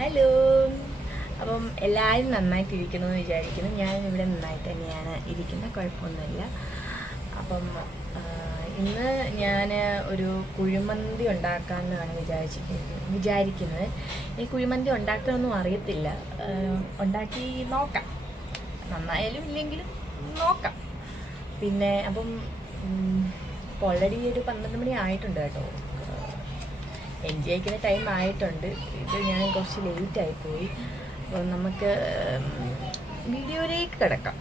Hello. അപ്പം എല്ലാവരും നന്നായിട്ടിരിക്കുന്നു എന്ന് വിചാരിക്കുന്നു. ഞാനിവിടെ നന്നായിട്ട് തന്നെയാണ് ഇരിക്കുന്നത്, കുഴപ്പമൊന്നുമില്ല. അപ്പം ഇന്ന് ഞാൻ ഒരു കുഴിമന്തി ഉണ്ടാക്കാമെന്നാണ് വിചാരിക്കുന്നത്. ഈ കുഴിമന്തി ഉണ്ടാക്കാനൊന്നും അറിയത്തില്ല, ഉണ്ടാക്കി നോക്കാം, നന്നായാലും ഇല്ലെങ്കിലും നോക്കാം. പിന്നെ അപ്പം ഓൾറെഡി ഒരു 12 മണി ആയിട്ടുണ്ട് കേട്ടോ. എൻജോയ് ചെയ്യുന്ന ടൈം ആയിട്ടുണ്ട്. ഇത് ഞാൻ കുറച്ച് ലേറ്റായിപ്പോയി. അപ്പം നമുക്ക് വീഡിയോയിലേക്ക് കിടക്കാം.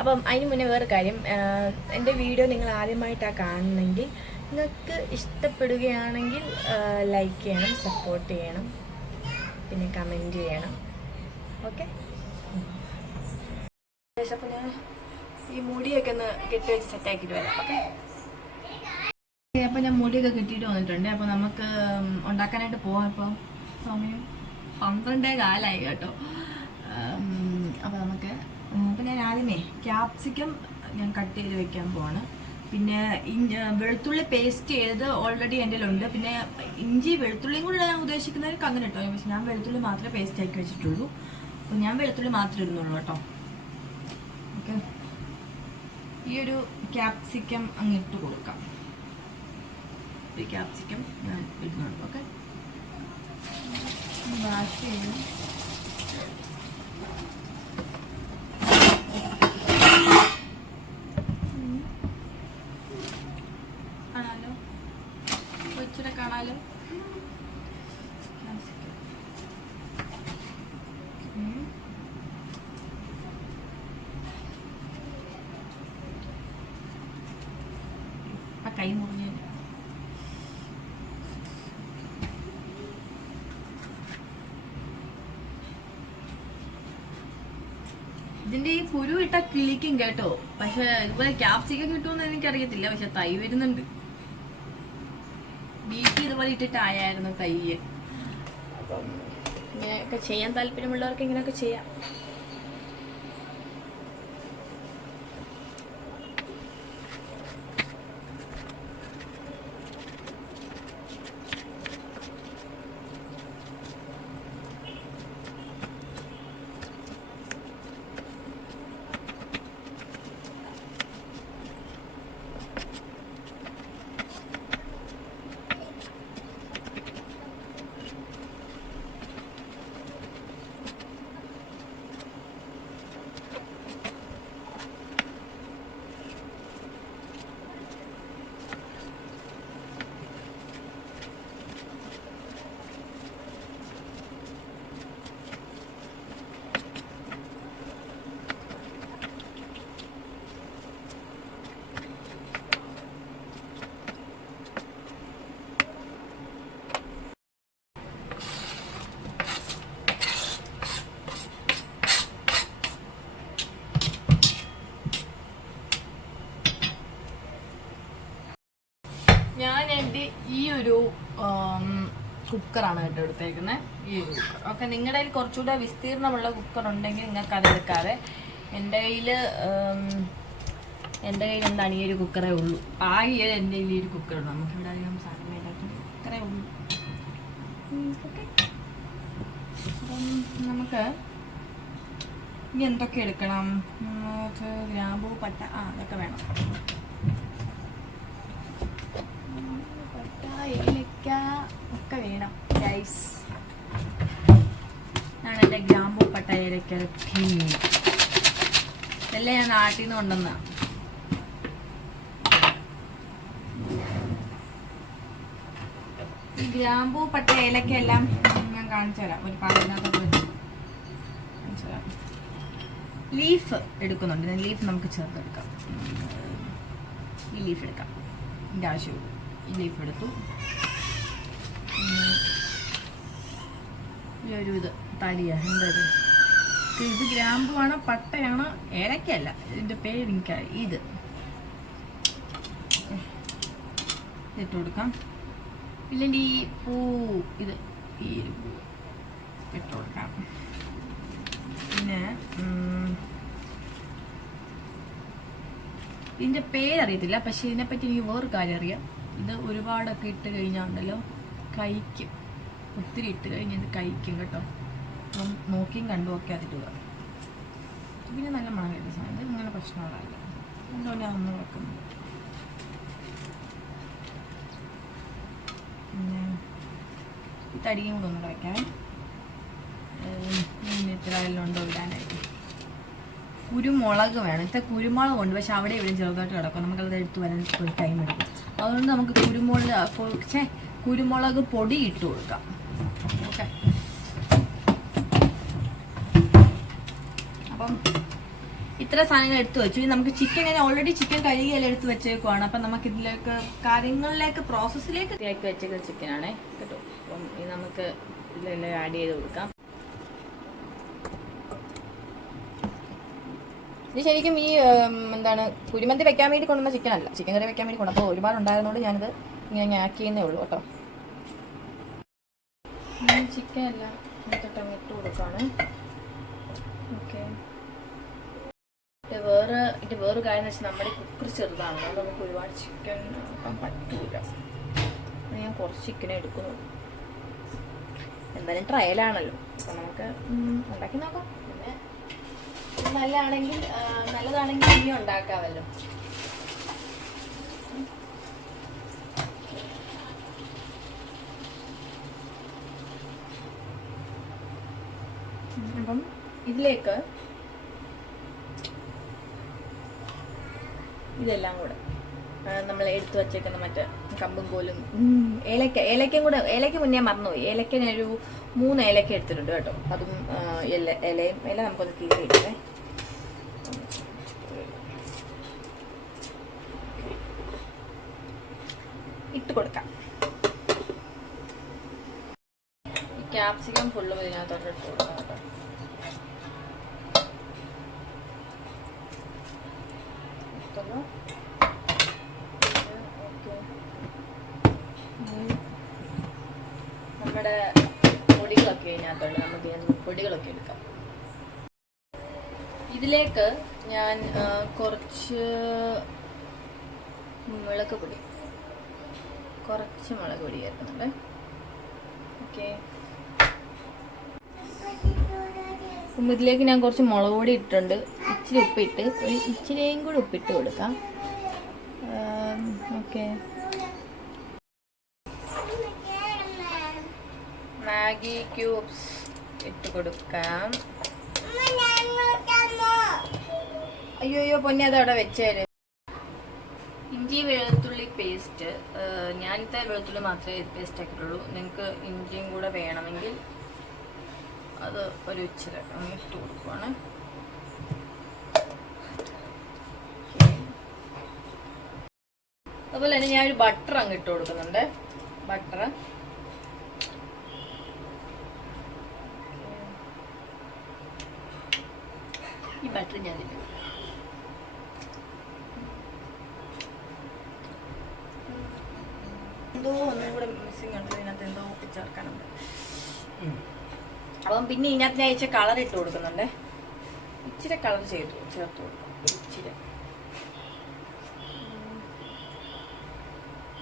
അപ്പം അതിന് മുന്നേ വേറെ കാര്യം, എൻ്റെ വീഡിയോ നിങ്ങൾ ആദ്യമായിട്ടാണ് കാണുന്നെങ്കിൽ നിങ്ങൾക്ക് ഇഷ്ടപ്പെടുകയാണെങ്കിൽ ലൈക്ക് ചെയ്യണം, സപ്പോർട്ട് ചെയ്യണം, പിന്നെ കമൻറ്റ് ചെയ്യണം. ഓക്കെ. അപ്പോൾ ഞാൻ ഈ മുടിയൊക്കെ ഒന്ന് കെട്ടി വെച്ച് സെറ്റാക്കിയിട്ട് വരാം. ഓക്കെ. അപ്പോൾ ഞാൻ മുടിയൊക്കെ കെട്ടിയിട്ട് വന്നിട്ടുണ്ട്. അപ്പോൾ നമുക്ക് ഉണ്ടാക്കാനായിട്ട് പോകാം. ഇപ്പം സമയം 12:15 കേട്ടോ. അപ്പോൾ നമുക്ക് അപ്പം ഞാൻ ആദ്യമേ ക്യാപ്സിക്കം ഞാൻ കട്ട് ചെയ്ത് വെക്കാൻ പോവാണ്. പിന്നെ വെളുത്തുള്ളി പേസ്റ്റ് ചെയ്ത് ഓൾറെഡി എൻ്റെ ഉണ്ട്. പിന്നെ ഇഞ്ചി വെളുത്തുള്ളിയും കൂടെ ഞാൻ ഉദ്ദേശിക്കുന്നവർക്ക് അങ്ങനെ കേട്ടോ. പക്ഷെ ഞാൻ വെളുത്തുള്ളി മാത്രമേ പേസ്റ്റ് ആക്കി വെച്ചിട്ടുള്ളൂ. അപ്പോൾ ഞാൻ വെളുത്തുള്ളി മാത്രമേ ഇടുന്നുള്ളൂ കേട്ടോ. ഓക്കെ. ഈ ഒരു ക്യാപ്സിക്കം അങ്ങ് ഇട്ട് കൊടുക്കാം. ഈ ക്യാപ്സിക്കം ഞാൻ ഇടുന്നുണ്ട്. ഓക്കെ. വാഷ് ചെയ്യും. കാണാലോ, കൊച്ചിനെ കാണാലോ. ആ കൈ മുറിഞ്ഞു. ഇതിന്റെ ഈ കുരു ഇട്ട കിളിക്കും കേട്ടോ. പക്ഷെ ഇതുപോലെ ക്യാപ്സിക്കം കിട്ടുമെന്ന് എനിക്കറിയത്തില്ല. പക്ഷെ തൈ വരുന്നുണ്ട്. വീട്ടിൽ ഇതുപോലെ ഇട്ടിട്ടായിരുന്നു തൈ. അപ്പം ഇങ്ങനെയൊക്കെ ചെയ്യാൻ താല്പര്യമുള്ളവർക്ക് ഇങ്ങനെയൊക്കെ ചെയ്യാം. ഞാൻ എൻ്റെ ഈ ഒരു കുക്കറാണ് കേട്ടോ എടുത്തേക്കുന്നത്. ഈ ഒരു കുക്കർ. ഓക്കെ. നിങ്ങളുടെ കയ്യിൽ കുറച്ചുകൂടെ വിസ്തീർണമുള്ള കുക്കർ ഉണ്ടെങ്കിൽ നിങ്ങൾക്ക് അതെടുക്കാതെ. എൻ്റെ കയ്യിൽ എന്താണ് ഈ ഒരു കുക്കറേ ഉള്ളൂ. ആകെ എൻ്റെ ഈ ഒരു കുക്കറുണ്ട്. നമുക്കിവിടെ അധികം സാധനം വേണ്ടാത്ത കുക്കറേ ഉള്ളൂ. ഓക്കെ. അപ്പം നമുക്ക് ഇനി എന്തൊക്കെ എടുക്കണം? ഗ്രാമ്പൂ, പട്ട, അതൊക്കെ വേണം. ഏലക്ക ഒക്കെ വേണം ഗൈസ്. ഞാൻ എൻ്റെ ഗ്രാമ്പൂ, പട്ട, ഏലക്ക ഇതെല്ലാം ഞാൻ നാട്ടിൽ നിന്ന് കൊണ്ടുവന്ന. ഈ ഗ്രാമ്പൂ, പട്ട, ഏലക്ക എല്ലാം ഞാൻ കാണിച്ചു തരാം. ഒരു പാത്രത്തിനകത്ത് കാണിച്ചു തരാം. ലീഫ് എടുക്കുന്നുണ്ട്. ലീഫ് നമുക്ക് ചേർത്തെടുക്കാം. ഈ ലീഫ് എടുക്കാം. ഇതിൻ്റെ ആവശ്യമുള്ളൂ. ഈ ലീഫ് എടുത്തു. ഈ ഒരു ഇത് തടിയാണ്. എന്തായത്? ഇത് ഗ്രാമ്പുവാണോ പട്ടയാണോ ഏലക്കല്ല, ഇതിൻ്റെ പേര് എനിക്കറിയാം. ഇത് ഇട്ട് കൊടുക്കാം. ഇല്ലെങ്കിൽ ഈ പൂ, ഇത് ഈ ഒരു പൂ ഇട്ട് കൊടുക്കാം. പിന്നെ ഇതിൻ്റെ പേരറിയത്തില്ല, പക്ഷെ ഇതിനെപ്പറ്റി എനിക്ക് വേറൊരു കാര്യം അറിയാം. ഇത് ഒരുപാടൊക്കെ ഇട്ട് കഴിഞ്ഞാൽ ഉണ്ടല്ലോ കൈക്ക് ഒത്തിരി ഇട്ട് കഴിഞ്ഞ് ഇത് കഴിക്കും കേട്ടോ. അപ്പം നോക്കിയും കണ്ടും ഒക്കെ അതിടുക. പിന്നെ നല്ല മണം വരുന്ന സാധനം, ഇത് ഇങ്ങനെ പ്രശ്നമുള്ളതല്ല. അതുകൊണ്ട് അതൊന്ന് വെക്കുന്നു. പിന്നെ ഈ തടിയും കൂടെ ഒന്ന് വയ്ക്കാൻ ഇത്ര എല്ലാം ഉണ്ടോ ഇടാനായിട്ട്. കുരുമുളക് വേണം. ഇത്ര കുരുമുളക് ഉണ്ട്, പക്ഷെ അവിടെ ഇവിടെ ചെറുതായിട്ട് കിടക്കും. നമുക്കത് എടുത്ത് വരാൻ ഒരു ടൈം എടുക്കും. അതുകൊണ്ട് നമുക്ക് കുരുമുളക് പൊടി ഇട്ട് കൊടുക്കാം. ഓക്കെ, അപ്പം ഇത്ര സാധനങ്ങൾ എടുത്ത് വെച്ചു. നമുക്ക് ചിക്കൻ, ഞാൻ ഓൾറെഡി ചിക്കൻ കഴുകിയെല്ലാം എടുത്ത് വെച്ചേക്കുവാണ്. അപ്പം നമുക്ക് ഇതിലേക്ക് കാര്യങ്ങളിലേക്ക് പ്രോസസ്സിലേക്ക് വെച്ചേക്കുന്ന ചിക്കനാണേ കേട്ടോ. അപ്പം ഇത് നമുക്ക് ഇതിലെല്ലാം ആഡ് ചെയ്ത് കൊടുക്കാം. ഇത് ശരിക്കും ഈ എന്താണ് കുഴിമന്തി വെക്കാൻ വേണ്ടി കൊണ്ടുവന്ന ചിക്കൻ അല്ല, ചിക്കൻ കറി വെക്കാൻ വേണ്ടി കൊണ്ടു. അപ്പോൾ ഒരുപാട് ഉണ്ടായിരുന്നതുകൊണ്ട് ഞാനിത് ഇങ്ങനെ ആക്കിയെന്നേ ഉള്ളൂ കേട്ടോ. ചിക്കൻ എല്ലാം ഇട്ട് കൊടുക്കാണ്. ഓക്കെ, ഇത് വേറെ കാര്യം എന്ന് വെച്ചാൽ നമ്മുടെ കുക്കർ ചെറുതാണ്, അത് നമുക്ക് ഒരുപാട് ചിക്കൻ ആക്കാൻ പറ്റൂല. ഞാൻ കുറച്ച് ചിക്കനെ എടുക്കുന്നുള്ളൂ. എന്തായാലും ട്രയലാണല്ലോ, അപ്പം നമുക്ക് ഉണ്ടാക്കി നോക്കാം. പിന്നെ നല്ലതാണെങ്കിൽ ഇനിയും ഉണ്ടാക്കാമല്ലോ. അപ്പം ഇതിലേക്ക് ഇതെല്ലാം കൂടെ നമ്മൾ എടുത്തു വച്ചേക്കുന്ന മറ്റേ കമ്പും കോലും ഏലക്കയും കൂടെ. ഏലക്ക മുന്നേ മറന്നുപോയി. ഏലക്ക ഞാനൊരു 3 ഏലക്ക എടുത്തിട്ടുണ്ട് കേട്ടോ. അതും ഇല നമുക്കൊന്ന് കീറിയിട്ടേ ഇട്ട് കൊടുക്കാം. ഈ ക്യാപ്സിക്കം ഫുള്ളും ഇതിനകത്തോട്ട് ഇട്ട് കൊടുക്കാം കേട്ടോ. നമ്മുടെ പൊടികളൊക്കെ ഇതിനകത്തുണ്ട്. നമുക്ക് പൊടികളൊക്കെ എടുക്കാം. ഇതിലേക്ക് ഞാൻ കുറച്ച് മുളക് പൊടി ചേർക്കുന്നുണ്ട്. ഓക്കെ, ഇതിലേക്ക് ഞാൻ കുറച്ച് മുളക് പൊടി ഇട്ടിട്ടുണ്ട്. ഇച്ചിരി ഉപ്പിട്ട്, ഒരു ഇച്ചിരിയും കൂടി ഉപ്പിട്ട് കൊടുക്കാം. ഓക്കെ, മാഗി ക്യൂബ്സ് ഇട്ട് കൊടുക്കാം. അയ്യോ പൊന്നെ, അതവിടെ വെച്ചേര്. ഇഞ്ചി വെളുത്തുള്ളി പേസ്റ്റ്, ഞാനിത്തെ വെളുത്തുള്ളി മാത്രമേ പേസ്റ്റ് ആക്കിയിട്ടുള്ളൂ. നിങ്ങൾക്ക് ഇഞ്ചിയും കൂടെ വേണമെങ്കിൽ അത് ഒരു ഇച്ചിരി ഇട്ട് കൊടുക്കുവാണ്. അതുപോലെ തന്നെ ഞാനൊരു ബട്ടർ അങ്ങ് ഇട്ട് കൊടുക്കുന്നുണ്ട്. ബട്ടർ ഈ ബട്ടർ ഞാൻ ഇട്ടു. എന്തോ ഒന്നും കൂടെ മിസ്സിങ് ഉണ്ട്. ഇതിനകത്ത് എന്തോ ചേർക്കാനുണ്ട്. അപ്പം പിന്നെ ഇതിനകത്ത് ഞാൻ ഇച്ചിരി കളർ ഇട്ട് കൊടുക്കുന്നുണ്ട്. ഇച്ചിരി കളർ ചേർത്ത് കൊടുക്കും. ഇച്ചിരി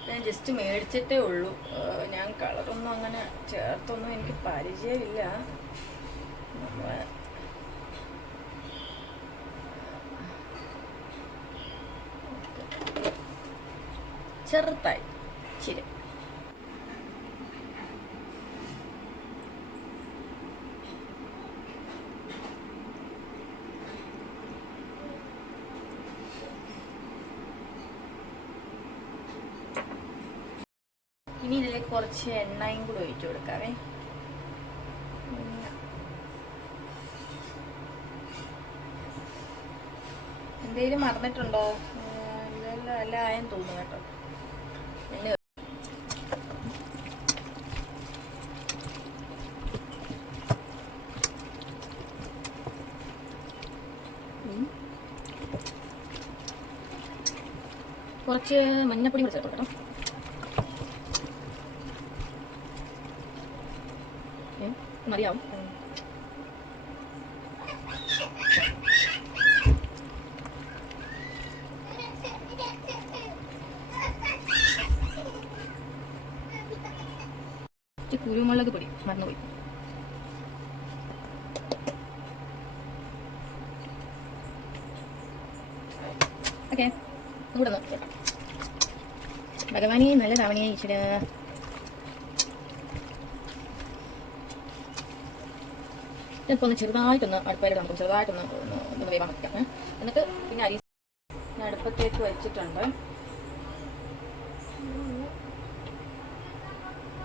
ഞാൻ ജസ്റ്റ് മേടിച്ചിട്ടേ ഉള്ളൂ. ഞാൻ കളറൊന്നും അങ്ങനെ ചേർത്തൊന്നും എനിക്ക് പരിചയമില്ല. ചെറുതായി ഇച്ചിരി. ഇനി ഇതിലേക്ക് കുറച്ച് എണ്ണയും കൂടെ ഒഴിച്ചു കൊടുക്കാവേ. എന്തേലും മറന്നിട്ടുണ്ടോ? അല്ല ആയെന്ന് തോന്നുന്നു കേട്ടോ. കുറച്ച് മഞ്ഞപ്പൊടി കൂടെ ചേർത്ത് കേട്ടോ. മതിയാവും. കുരുമുളക് പൊടി പൊടി മറന്നുപോയി. ഓക്കെ, കൂടെ ഭഗവാനി നല്ല താവണിയാ ഈശ്വര. ഇപ്പോൾ ഒന്ന് ചെറുതായിട്ടൊന്ന് അടുപ്പേര് നമുക്ക് ചെറുതായിട്ടൊന്ന് ഒന്ന് വേവാൻ വയ്ക്കാം. എന്നിട്ട് പിന്നെ അരി അടുപ്പത്തേക്ക് വെച്ചിട്ടുണ്ട്.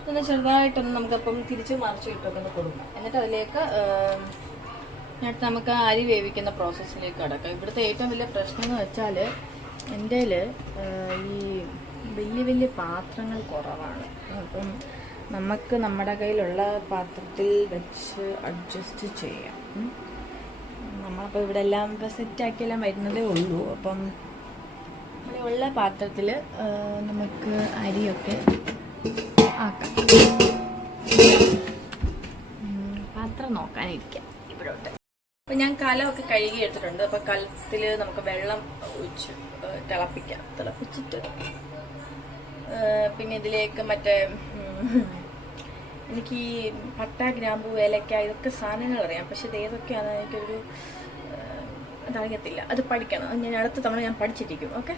ഒന്ന് ചെറുതായിട്ടൊന്ന് നമുക്കപ്പം തിരിച്ച് മറിച്ച് ഇട്ടൊന്ന് കൊടുക്കാം. എന്നിട്ട് അതിലേക്ക് എന്നിട്ട് നമുക്ക് അരി വേവിക്കുന്ന പ്രോസസ്സിലേക്ക് കിടക്കാം. ഇവിടുത്തെ ഏറ്റവും വലിയ പ്രശ്നം എന്ന് വെച്ചാൽ എൻ്റെ ഈ വലിയ വലിയ പാത്രങ്ങൾ കുറവാണ്. അപ്പം നമുക്ക് നമ്മുടെ കയ്യിലുള്ള പാത്രത്തിൽ വെച്ച് അഡ്ജസ്റ്റ് ചെയ്യാം. നമ്മളപ്പോൾ ഇവിടെ എല്ലാം ഇപ്പോൾ സെറ്റാക്കിയെല്ലാം വരുന്നതേ ഉള്ളൂ. അപ്പം ഉള്ള പാത്രത്തിൽ നമുക്ക് അരിയൊക്കെ ആക്കാം. പാത്രം നോക്കാനിരിക്കാം ഇവിടോട്ട്. അപ്പം ഞാൻ കലമൊക്കെ കഴുകി എടുത്തിട്ടുണ്ട്. അപ്പം കലത്തിൽ നമുക്ക് വെള്ളം ഒഴിച്ച് തിളപ്പിച്ചിട്ട് പിന്നെ ഇതിലേക്ക് മറ്റേ എനിക്ക് ഈ പട്ട, ഗ്രാമ്പൂ, ഏലക്ക ഇതൊക്കെ സാധനങ്ങൾ അറിയാം. പക്ഷെ ഇത് ഏതൊക്കെയാണ് എനിക്കൊരു അതറിയത്തില്ല. അത് പഠിക്കണം. ഞാൻ അടുത്ത തവണ ഞാൻ പഠിച്ചിരിക്കും. ഓക്കെ,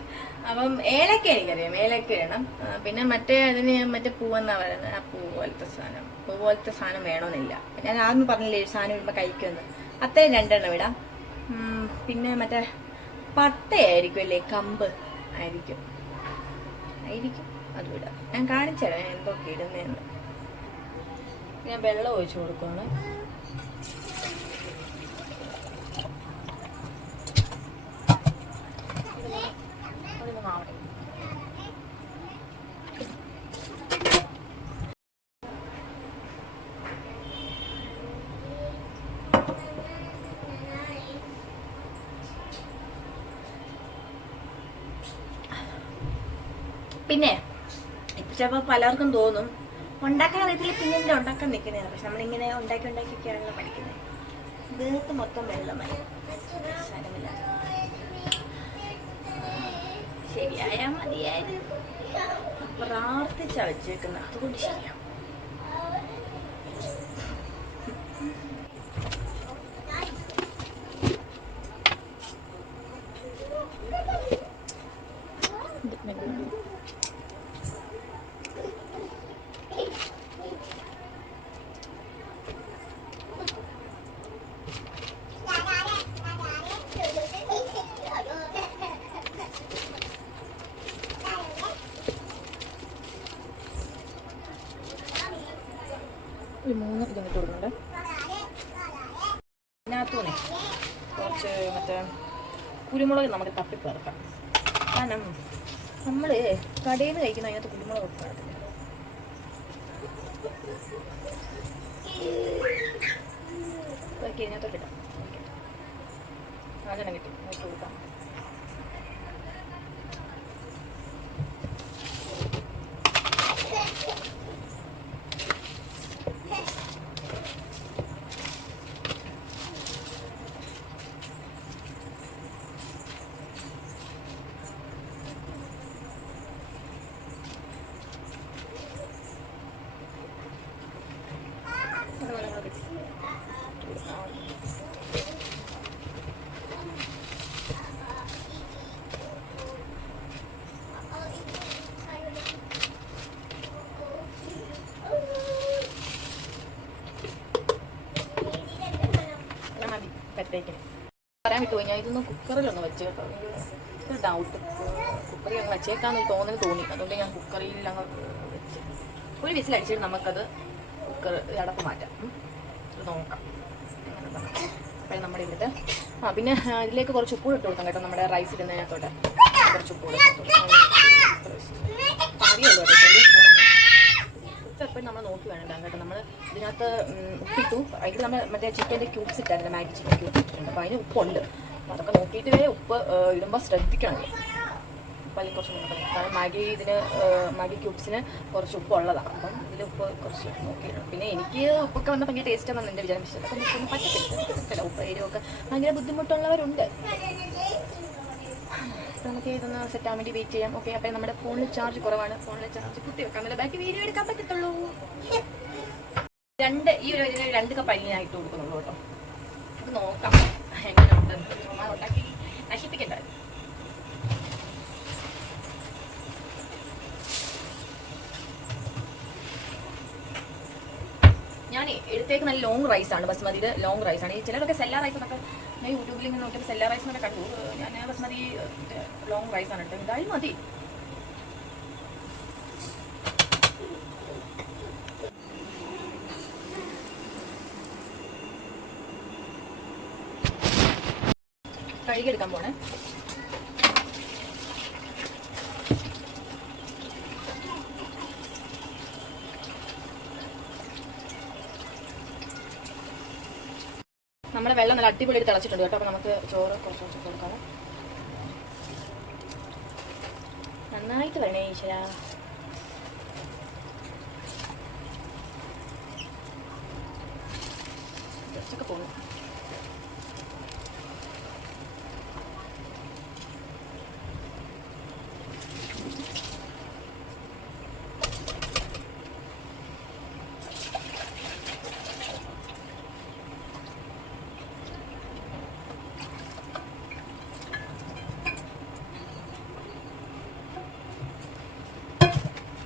അപ്പം ഏലക്ക എനിക്കറിയാം, ഏലക്ക ഇടണം. പിന്നെ മറ്റേ അതിന് മറ്റേ പൂവെന്നാ പറയുന്നത്, ആ പൂ പോലത്തെ സാധനം വേണമെന്നില്ല. ഞാൻ ആദ്യം പറഞ്ഞില്ലേ ഒരു സാധനം ഇടുമ്പോൾ കഴിക്കുമെന്ന്, അത്രയും 2 എണ്ണം ഇടാം. പിന്നെ മറ്റേ പട്ടയായിരിക്കും അല്ലേ, കമ്പ് ആയിരിക്കും അതും ഇടാം. ഞാൻ കാണിച്ചുതരാം എന്തൊക്കെ ഇടുന്നതെന്ന്. ഞാൻ വെള്ളം ഒഴിച്ചു കൊടുക്കുകയാണ്. പിന്നെ ചിലപ്പോൾ പലർക്കും തോന്നും ഉണ്ടാക്കാൻ അറിയത്തില്ല, പിന്നെ എന്തിനാ ഉണ്ടാക്കാൻ നിൽക്കുന്നതാണ്. പക്ഷെ നമ്മളിങ്ങനെ ഉണ്ടാക്കിയൊക്കെയാണല്ലോ പഠിക്കുന്നത്. ഇതിനകത്ത് മൊത്തം വെള്ളമായി, സ്ഥലമില്ല, ശരിയായാൽ മതിയായിരുന്നു. പ്രാർത്ഥിച്ചാ വെച്ചേക്കുന്നത്, അതുകൊണ്ട് ശരിയാവും. ഒരു 3 ഇതിന് കൊടുക്കുന്നുണ്ട്. ഇതിനകത്തൂനെ കുറച്ച് മറ്റേ കുരുമുളക് നമുക്ക് തപ്പിപ്പറക്കാം. കാരണം നമ്മൾ കടയിൽ നിന്ന് കഴിക്കുന്ന അതിനകത്ത് കുരുമുളക് വെക്കാറില്ല. ഇതിനകത്തോട്ട് ഇടാം. അങ്ങനെ കിട്ടി നോക്കി കൊടുക്കാം. പറയാൻ വിട്ടുപോയി. ഞാൻ ഇതൊന്ന് കുക്കറിലൊന്ന് വെച്ച് കേട്ടോ. ഒരു ഡൗട്ട്, കുക്കറിൽ അങ്ങ് വെച്ചേക്കാന്ന് തോന്നി. അതുകൊണ്ട് ഞാൻ കുക്കറിൽ അങ്ങ് വെച്ച് ഒരു വിസിലടിച്ചിട്ട് നമുക്കത് കുക്കർ അടപ്പ് മാറ്റാം. നോക്കാം അപ്പോൾ നമ്മുടെ ഇവിടുത്തെ പിന്നെ ഇതിലേക്ക് കുറച്ച് ഉപ്പ് ഇട്ട് കൊടുക്കാം കേട്ടോ. നമ്മുടെ റൈസ് ഇടുന്നതിനകത്തോട്ട് കുറച്ച് ഉപ്പ് എപ്പോഴും നമ്മൾ നോക്കി വേണം ഇടാൻ കേട്ടോ. നമ്മൾ ഇതിനകത്ത് ഉപ്പിട്ടു, അതിൽ നമ്മൾ മറ്റേ ചിക്കൻ്റെ ക്യൂബ്സ് ഇട്ടായിരുന്നു, മാഗി ചിക്കൻ ക്യൂബ്സ് ഇട്ടിട്ടുണ്ട്. അപ്പോൾ അതിന് ഉപ്പുണ്ട്. അപ്പോൾ അതൊക്കെ നോക്കിയിട്ട് വരെ ഉപ്പ് ഇടുമ്പോൾ ശ്രദ്ധിക്കണം. ഉപ്പ് അതിൽ കുറച്ച് നോക്കണം. കാരണം മാഗി ക്യൂബ്സിന് കുറച്ച് ഉപ്പ് ഉള്ളതാണ്. അപ്പം ഇതിൽ ഉപ്പ് കുറച്ച് നോക്കിയിടണം. പിന്നെ എനിക്ക് ഉപ്പൊക്കെ വന്ന ഭയങ്കര ടേസ്റ്റാണെന്ന് എൻ്റെ വിചാരം. പക്ഷേ അതൊക്കെ ഒന്നും പറ്റത്തില്ല. ഉപ്പ് എരിവൊക്കെ ഭയങ്കര ബുദ്ധിമുട്ടുള്ളവരുണ്ട്. നമുക്ക് ഇതൊന്ന് സെറ്റ് ആവാൻ വേണ്ടി വെയിറ്റ് ചെയ്യാം. ഓക്കെ, അപ്പോൾ നമ്മുടെ ഫോണിൽ ചാർജ് കുറവാണ്. ഫോണിൽ ചാർജ് കുത്തി വെക്കാം, ബാക്കി വീഡിയോ എടുക്കാൻ പറ്റത്തുള്ളൂ. രണ്ട് കപ്പ് അരി ഞാൻ ഇട്ട് കൊടുക്കുന്നുള്ളൂ കേട്ടോ. നമുക്ക് നോക്കാം എങ്ങനെയുണ്ട്. ഉണ്ടാക്കി നശിപ്പിക്കണ്ട. ഞാൻ എടുത്തേക്ക് നല്ല ലോങ് റൈസാണ്, ബസ്മതിയുടെ ലോങ് റൈസാണ്. ഈ ചിലരൊക്കെ സെല്ലാ റൈസ് എന്നൊക്കെ ഞാൻ യൂട്യൂബിൽ ഇങ്ങനെ നോക്കിയപ്പോൾ സെല്ലാ റൈസ് എന്നൊക്കെ കണ്ടു. ഞാൻ ബസ്മതി ലോങ് റൈസാണ് കേട്ടോ. എന്തായാലും മതി. കഴുകിയെടുക്കാൻ പോണേ. നമ്മുടെ വെള്ളം നല്ല അടിപൊളിയായിട്ട് തിളച്ചിട്ടുണ്ട് കേട്ടോ. അപ്പോൾ നമുക്ക് ചോറ് കുറച്ച് കൊടുക്കാം. നന്നായിട്ട് വരണേ ഈശ്വരാ. കുറച്ചൊക്കെ പോകണം.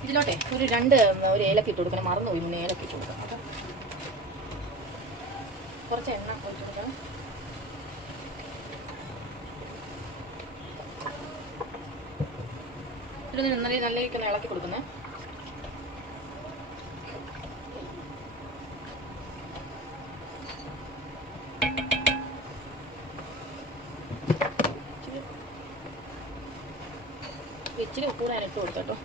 ഇതിലോട്ടെ ഒരു ഏലക്ക ഇട്ട് കൊടുക്കണം. മറന്നുപോയി, മുന്നേ ഏലക്ക ഇട്ട് കൊടുക്കണം കേട്ടോ. കുറച്ച് എണ്ണ ഒഴിച്ച് കൊടുക്കണം. ഇതിൽ നല്ല ഇളക്കി കൊടുക്കുന്നേ. ഇച്ചിരി ഉപ്പ് ഞാൻ ഇട്ട് കൊടുത്തോട്ടോ.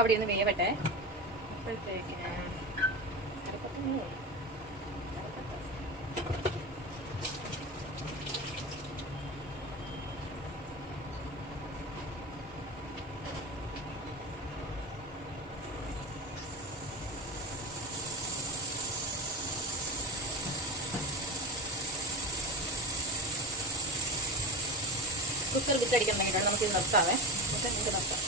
അവിടെ ഇരുന്ന് വേവട്ടെ. അപ്പോഴത്തേക്ക് കുക്കർ വിട്ടടിക്കണമെങ്കിൽ നമുക്കിത് നിർത്താവേ. നമുക്ക് നിർത്താം.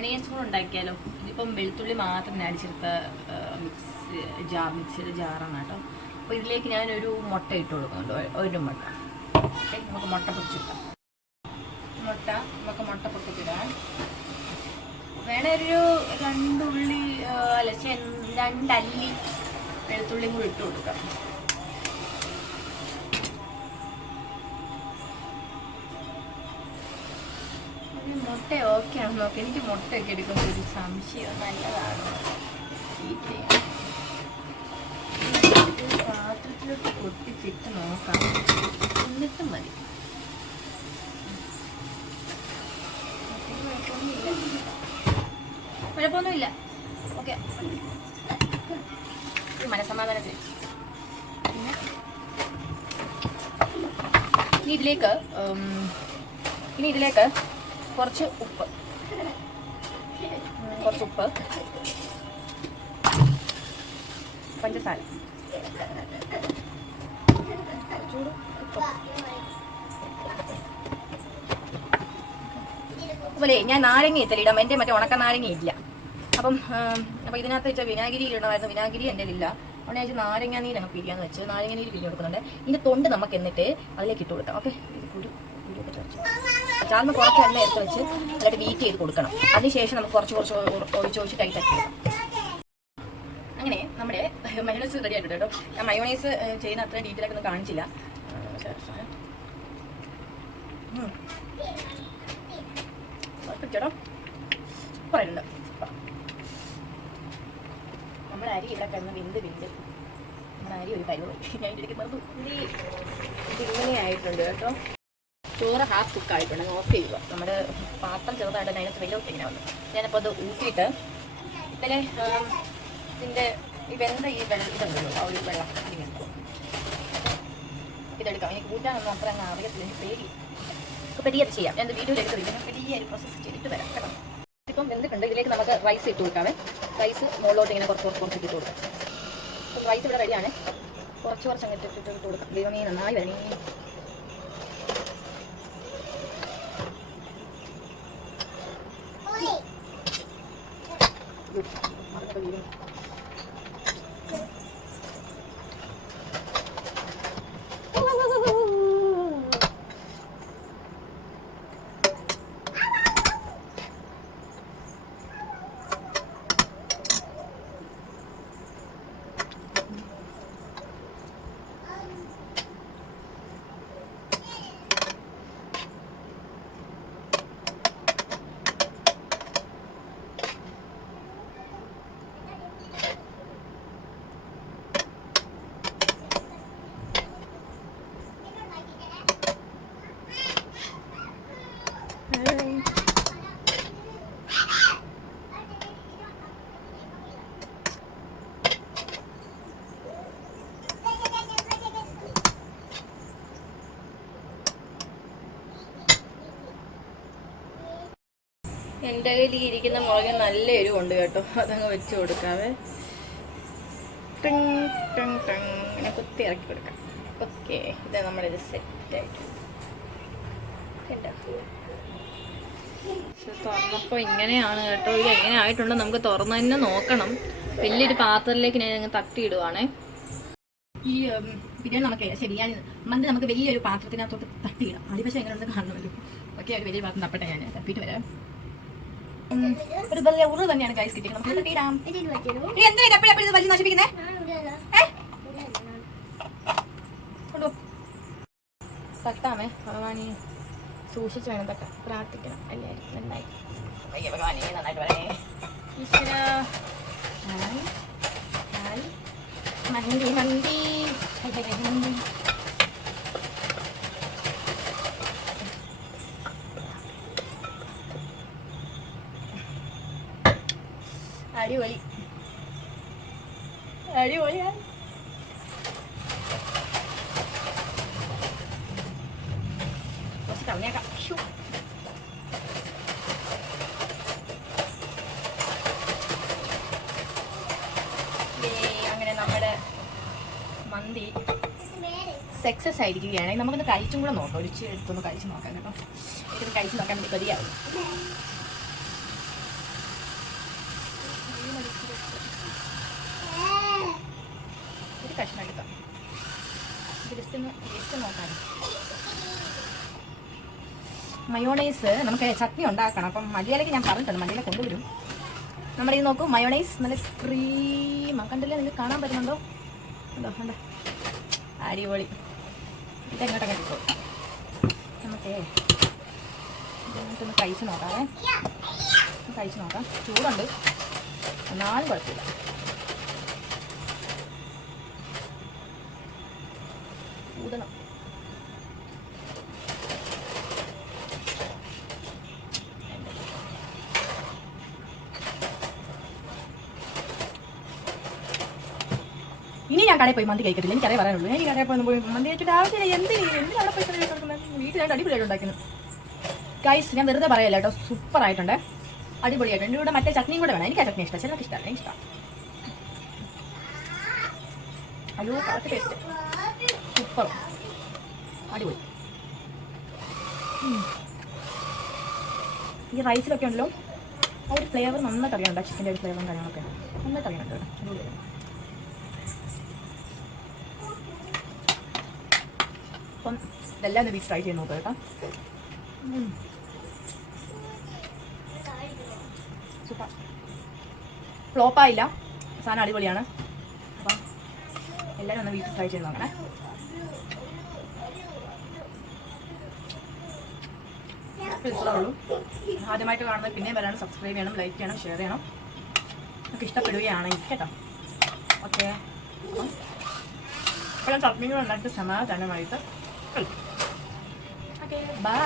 ഓണിയൻ സ്പൂൺ ഉണ്ടാക്കിയാലോ. ഇതിപ്പം വെളുത്തുള്ളി മാത്രം ഞാൻ അടിച്ചെടുത്ത മിക്സിയുടെ ജാറാണ് കേട്ടോ. അപ്പോൾ ഇതിലേക്ക് ഞാനൊരു മുട്ട ഇട്ട് കൊടുക്കുന്നുണ്ട്. ഒരു മുട്ട. ഓക്കെ, നമുക്ക് മുട്ട പൊട്ടിച്ചിടാം. നമുക്ക് മുട്ട പൊട്ടിച്ചിടാം. വേണേ ഒരു 2 ഉള്ളി 2 അല്ലി വെളുത്തുള്ളിയും കൂടി ഇട്ട് കൊടുക്കാം. മുട്ട ഓക്കെ ആണെന്ന് നോക്കാം. എനിക്ക് മുട്ടയൊക്കെ എടുക്കുമ്പോൾ ഒരു സംശയം. നല്ലതാണ്. പാത്രത്തിലോട്ട് പൊട്ടിച്ചിട്ട് നോക്കാം. എന്നിട്ടും മതി. കുഴപ്പമൊന്നുമില്ല. ഓക്കെ, മനസ്സമാധാനത്തിൽ. പിന്നെ ഇതിലേക്ക് കുറച്ച് ഉപ്പ്, പഞ്ചസാര, അതുപോലെ ഞാൻ നാരങ്ങ ഇത്തലിടാം. എൻ്റെ മറ്റേ ഉണക്ക നാരങ്ങ ഇല്ല. അപ്പോൾ ഇതിനകത്ത് വെച്ചാൽ വിനാഗിരി ഇടണമായിരുന്നു. വിനാഗിരി എൻ്റെ ഇല്ല. അവിടെ ഞാൻ നാരങ്ങ നീര് അങ്ങ് പിരിയാന്ന് വെച്ച് നാരങ്ങ നീര് പിരിഞ്ഞ് കൊടുക്കുന്നുണ്ട്. ഇതിൻ്റെ തൊണ്ട് നമുക്ക് എന്നിട്ട് അതിലേക്ക് ഇട്ട് കൊടുക്കാം. ഓക്കെ, ചാർന്ന് കുറച്ച് എണ്ണ എടുത്ത് വെച്ച് അതിലോട്ട് ബീറ്റ് ചെയ്ത് കൊടുക്കണം. അതിനുശേഷം നമുക്ക് കുറച്ച് ഒഴിച്ച് ടൈറ്റ് ആക്കി കൊടുക്കാം. അങ്ങനെ നമ്മുടെ മയോണൈസ് റെഡി ആയിട്ടുണ്ട് കേട്ടോ. ഞാൻ മയോണൈസ് ചെയ്യുന്ന അത്ര ഡീറ്റെയിൽ ആയിട്ടൊന്നും കാണിച്ചില്ല. കേട്ടോ, സൂപ്പറായിട്ടുണ്ട്. നമ്മുടെ അരി ഇവിടെ കിടന്ന് വെന്ത് നമ്മുടെ അരി ഒരു പരിപാടി ഞാൻ ഇരിക്കുന്നത് ഇങ്ങനെ ആയിട്ടുണ്ട് കേട്ടോ. ചോറ് ഹാഫ് കുക്കായിട്ടുണ്ട്. ഓഫ് ചെയ്യുക. നമ്മുടെ പാത്രം ചെറുതായിട്ട് അതിനകത്ത് വെള്ളം ഇങ്ങനെ വന്നു. ഞാനപ്പോൾ അത് ഊറ്റിയിട്ട് ഇതിലെ ഇതിൻ്റെ ഈ വെന്ത ഈ ഇതുണ്ടല്ലോ ആ ഒരു വെള്ളം ഇതെടുക്കാം. എനിക്ക് കൂട്ടാനൊന്നും അത്ര അങ്ങ് അറിയത്തില്ല. എനിക്ക് പേടി. അപ്പോൾ പെരിയത് ചെയ്യാം. ഞാൻ വീഡിയോയിൽ എടുത്തില്ല. ഞാൻ പെരിയ ഒരു പ്രോസസ്സ് ചെയ്തിട്ട് വരാം കേട്ടോ. ഇപ്പം വെന്തിട്ടുണ്ട്. ഇതിലേക്ക് നമുക്ക് റൈസ് ഇട്ട് കൊടുക്കാവേ. റൈസ് മുകളിലോട്ട് ഇങ്ങനെ കുറച്ച് ഇട്ട് കൊടുക്കാം. അപ്പം റൈസ് ഇവിടെ റെഡിയാണ്. കുറച്ച് അങ്ങ് ഇട്ട് കൊടുക്കാം. ദൈവമേ നന്നായി വരണേ. എൻ്റെ കയ്യിൽ ഇരിക്കുന്ന മുളക് നല്ല എരിവുണ്ട് കേട്ടോ, അതങ്ങ് വെച്ച് കൊടുക്കാവേ. ഇങ്ങനെ കുത്തി ഇറക്കി കൊടുക്കാം. ഓക്കെ, ഇത് നമ്മളിത് സെറ്റായിട്ട് തുറന്നപ്പോൾ ഇങ്ങനെയാണ് കേട്ടോ. ഇത് എങ്ങനെ ആയിട്ടുണ്ടോ നമുക്ക് തുറന്ന് തന്നെ നോക്കണം. വലിയൊരു പാത്രത്തിലേക്ക് ഞാൻ അങ്ങ് തട്ടിയിടുവാണേ. ഈ ബിരിയാണി നമുക്ക് ശരിയാണ് മന്തി നമുക്ക് വലിയൊരു പാത്രത്തിനകത്തോട്ട് തട്ടിയിടാം. അടിവശം എങ്ങനെയുണ്ട് കാണുമല്ലോ. ഓക്കെ, ഒരു വലിയ പാത്രം തപ്പട്ടെ, ഞാൻ തപ്പിയിട്ട് വരാം. ഒരു വലിയ ഉരുള് തന്നെയാണ് ഗൈസ് കിട്ടിയത്. നമുക്ക് തട്ടിയിടാം. എന്താ എപ്പോഴും വലിയ നശിപ്പിക്കുന്നേ? തട്ടാമേ ഭഗവാനി, സൂക്ഷിച്ച് വേണം തട്ടാൻ. പ്രാർത്ഥിക്കണം എല്ലാവരും നന്നായി. അയ്യ ഭഗവാനി നന്നായിട്ട് പറയേ. ഈശ്വര മന്തി മന്തി മന്തി. അടിപൊളി അടിപൊളിയാണ്. കുറച്ച് കളഞ്ഞേക്കാം. അങ്ങനെ നമ്മുടെ മന്തി സക്സസ് ആയിരിക്കുകയാണെങ്കിൽ നമുക്കൊന്ന് കഴിച്ചും കൂടെ നോക്കാം. ഒരിച്ചിരി എടുത്തൊന്ന് കഴിച്ച് നോക്കാം കേട്ടോ. ഇതൊന്ന് കഴിച്ച് നോക്കാൻ വേണ്ടി കൊതിയാവും. ഒരു കഷ്ണം എടുക്കാം. ജസ്റ്റ് ഒന്ന് ടേസ്റ്റ് നോക്കാം. മയോണൈസ് നമുക്ക് ചട്നി ഉണ്ടാക്കണം. അപ്പം മല്ലിയിലേക്ക് ഞാൻ പറഞ്ഞിട്ടുണ്ട്, മല്ലിയില കൊണ്ടുവരും. നമ്മുടെ ഇത് നോക്കൂ, മയോണൈസ് നല്ല ക്രീം കണ്ടില്ലേ, നിങ്ങൾക്ക് കാണാൻ പറ്റുന്നുണ്ടോ? ഉണ്ടോ? ഉണ്ട്. അടിപൊളി. ഇതെങ്ങോട്ടൊക്കെ കിട്ടും. നമുക്കേ ഇതൊന്ന് കഴിച്ച് നോക്കാവേ. കഴിച്ച് നോക്കാം. ചൂടുണ്ട്, എന്നാലും കുഴപ്പമില്ല. ഊതണം. ഇനി ഞാൻ കടയിൽ പോയി മന്തി കഴിക്കത്തില്ല, എനിക്കറിയാൻ പറയാനുള്ളൂ. എനിക്ക് കടയിൽ പോയി മന്തി കഴിച്ചിട്ട് ആവശ്യമില്ല. എന്തിനും അവിടെ പോയി കിടക്കുന്നത്? വീട്ടിലായിട്ട് അടിപൊളിയായിട്ട് ഉണ്ടാക്കുന്നത് ഗൈസ്. ഞാൻ വെറുതെ പറയല്ല കേട്ടോ, സൂപ്പർ ആയിട്ടുണ്ട്, അടിപൊളിയായിട്ടുണ്ട്. ഇവിടെ മറ്റേ ചട്നിയും കൂടെ വേണം. എനിക്ക് ആ ചട്നി ഇഷ്ടം, ചിലർക്ക് ഇഷ്ടമല്ല, എനിക്ക് ഇഷ്ടം. അയ്യോ കറക്റ്റ് ടേസ്റ്റ്, സൂപ്പർ, അടിപൊളി. ഈ റൈസിലൊക്കെ ഉണ്ടല്ലോ ആ ഒരു ഫ്ലേവർ നന്നായിട്ട് അറിയാനുണ്ട്. ചിക്കൻ്റെ ഒരു ഫ്ലേവറും കാര്യങ്ങളൊക്കെ നന്നായിട്ട് അറിയാനുണ്ട്. അപ്പം ഇതെല്ലാം ഒന്ന് വീട്ടിൽ ട്രൈ ചെയ്ത് നോക്കാം കേട്ടോ. സൂപ്പർ, ഫ്ലോപ്പായില്ല, സാധനം അടിപൊളിയാണ്. അപ്പം എല്ലാവരും ഒന്ന് വീട്ടിൽ ട്രൈ ചെയ്ത് നോക്കണേ. ഇത്രേ ഉള്ളൂ. ആദ്യമായിട്ട് കാണുന്നത് പിന്നെയും വരാനും സബ്സ്ക്രൈബ് ചെയ്യണം, ലൈക്ക് ചെയ്യണം, ഷെയർ ചെയ്യണം. നമുക്ക് ഇഷ്ടപ്പെടുകയാണെങ്കിൽ കേട്ടോ. ഓക്കെ, അപ്പോൾ ഞാൻ ചട്നികൾ ഉണ്ടാക്കി സമാധാനമായിട്ട്. Okay, by.